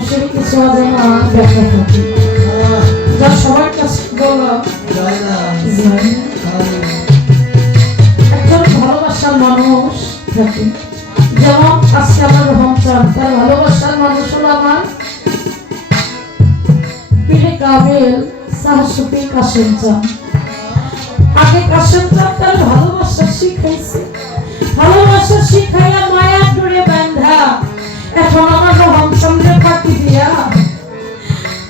মানুষের কিছু অজানা ব্যাখ্যা থাকে যা সবার কাছে বলা যায় না। একজন ভালোবাসার মানুষ থাকে, যেমন আজকে আমার রহম চান, তার ভালোবাসার মানুষ হলো আমার পীরে কামেল শাহসুফি কাশেম চান। আগে কাশেম চান তার ভালোবাসা শিখাইছে, ভালোবাসা শিখাইয়া মায়া জুড়ে বান্ধা এখন আমার রহম সঙ্গে ফাঁকি দিয়া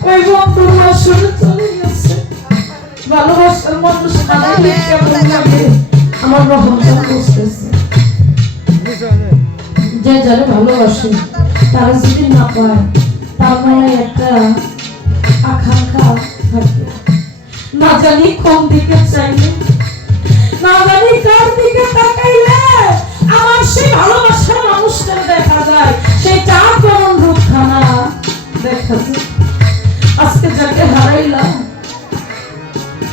ওই বন্ধুর আসলে চলে গেছে। ভালোবাসার মানুষ হারাইলে কেমন লাগে আমার রহম চান বুঝতেছে। যে যারা ভালোবাসে তারা যদি না পায় তার মনে একটা আকাঙ্ক্ষা থাকে, না জানি কোন দিকে চাইলে, না জানি কার দিকে তাকাইলে আমার সেই ভালোবাসার মানুষটা দেখা যায়, সেই চার কেমন রূপখানা দেখা যায়। আজকে যাকে হারাইলাম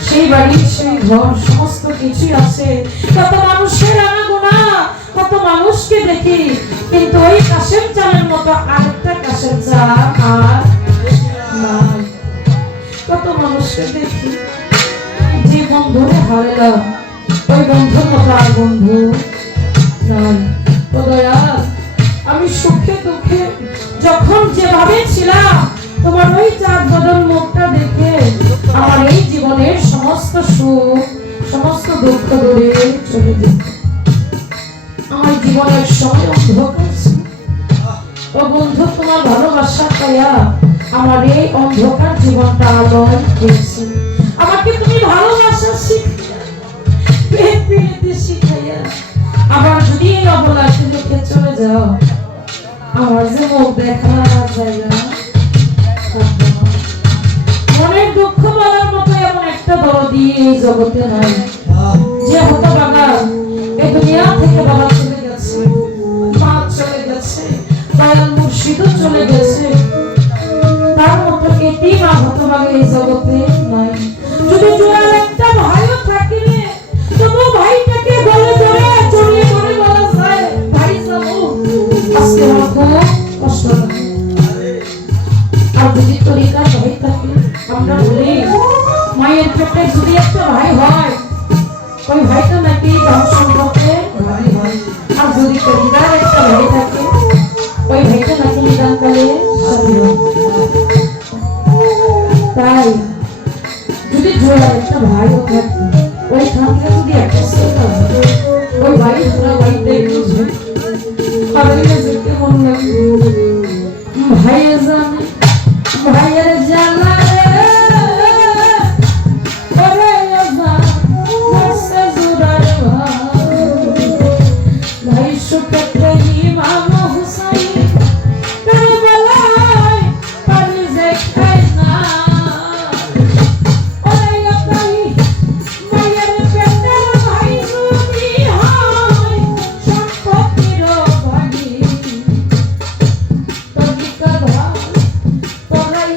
সেই বাড়ি সেই ঘর সমস্ত কিছুই আছে, কত মানুষের আনাগোনা, কত মানুষকে দেখি, কিন্তু ওই কাশেম চানের মতো আরেকটা কাশেম চান আর নাই। কত মানুষকে দেখি যে বন্ধুরে হারাইলাম ওই বন্ধুর মতো আর বন্ধু নাই। ও দয়াল, আমি সুখে দুঃখে যখন যেভাবে ছিলাম তোমার ওই চাঁদ বদন মুখটা দেখে আমার এই জীবনের সমস্ত সুখ সমস্ত দুঃখ দূরে চলে যেত। আমার জীবনের সময় অন্ধকার ছিল, ও বন্ধু তোমার ভালোবাসা পাইয়া আমার এই অন্ধকার জীবনটা আলোয় হয়েছে। আমাকে তুমি ভালোবাসা শিখাইয়া প্রেম প্রীতি শিখাইয়া আবার যদি এই অবলাকে দেখে চলে যাও, আমার যে মুখ দেখা যায় না, মনের দুঃখ বলার মতো এমন একটা দরদি এই জগতে নাই। যে হতভাগা এই দুনিয়া থেকে বাবা চলে গেছে, মা চলে গেছে, দয়াল মুর্শিদও চলে গেছে, তার মতো এতিম আর হতভাগা এই জগতে নাই। যদি জোয়ার একটা ভাইও থাকে রে, তবু ভাইটাকে বলে ধরে জড়িয়ে ধরে বলা যায় ভাই যাবো, আজকে আমার খুব কষ্ট লাগে। আর যদি তরিকার ভাই থাকে, আমরা বলি মায়ের পেটে যদি একটা ভাই হয় ওই ভাইটা নাকি সম্পর্কে ভাই হয়, আর যদি তরিকার একটা ভাই থাকে ওই ভাইটা নাকি নিদানকালে সাথী হয়। তাই যদি জোয়ার একটা ভাইও থাকে ওই খানকে যদি একটা ওই ভাই পুরা ভাইটাই বুঝবে কেমন লাগে। ভাইয়ের জানে ভাইয়ের জানা ভাই সুখে ইমাম হুসাইন কারবালায় পানি যে খায় না, ওরে ভাই মায়ের পেটের ভাই যদি হয় সম্পত্তির ভাগী তরিকা ভাই তোরাই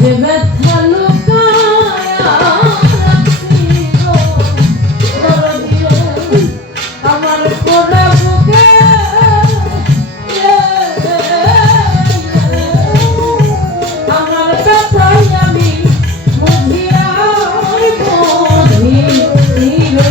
যে ব্যথা লুকায়া রাখছিল দরদিরে আমার পোড়া বুকে আমার ব্যথাই আমি বুঝিয়া বুঝিলে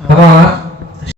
Apa?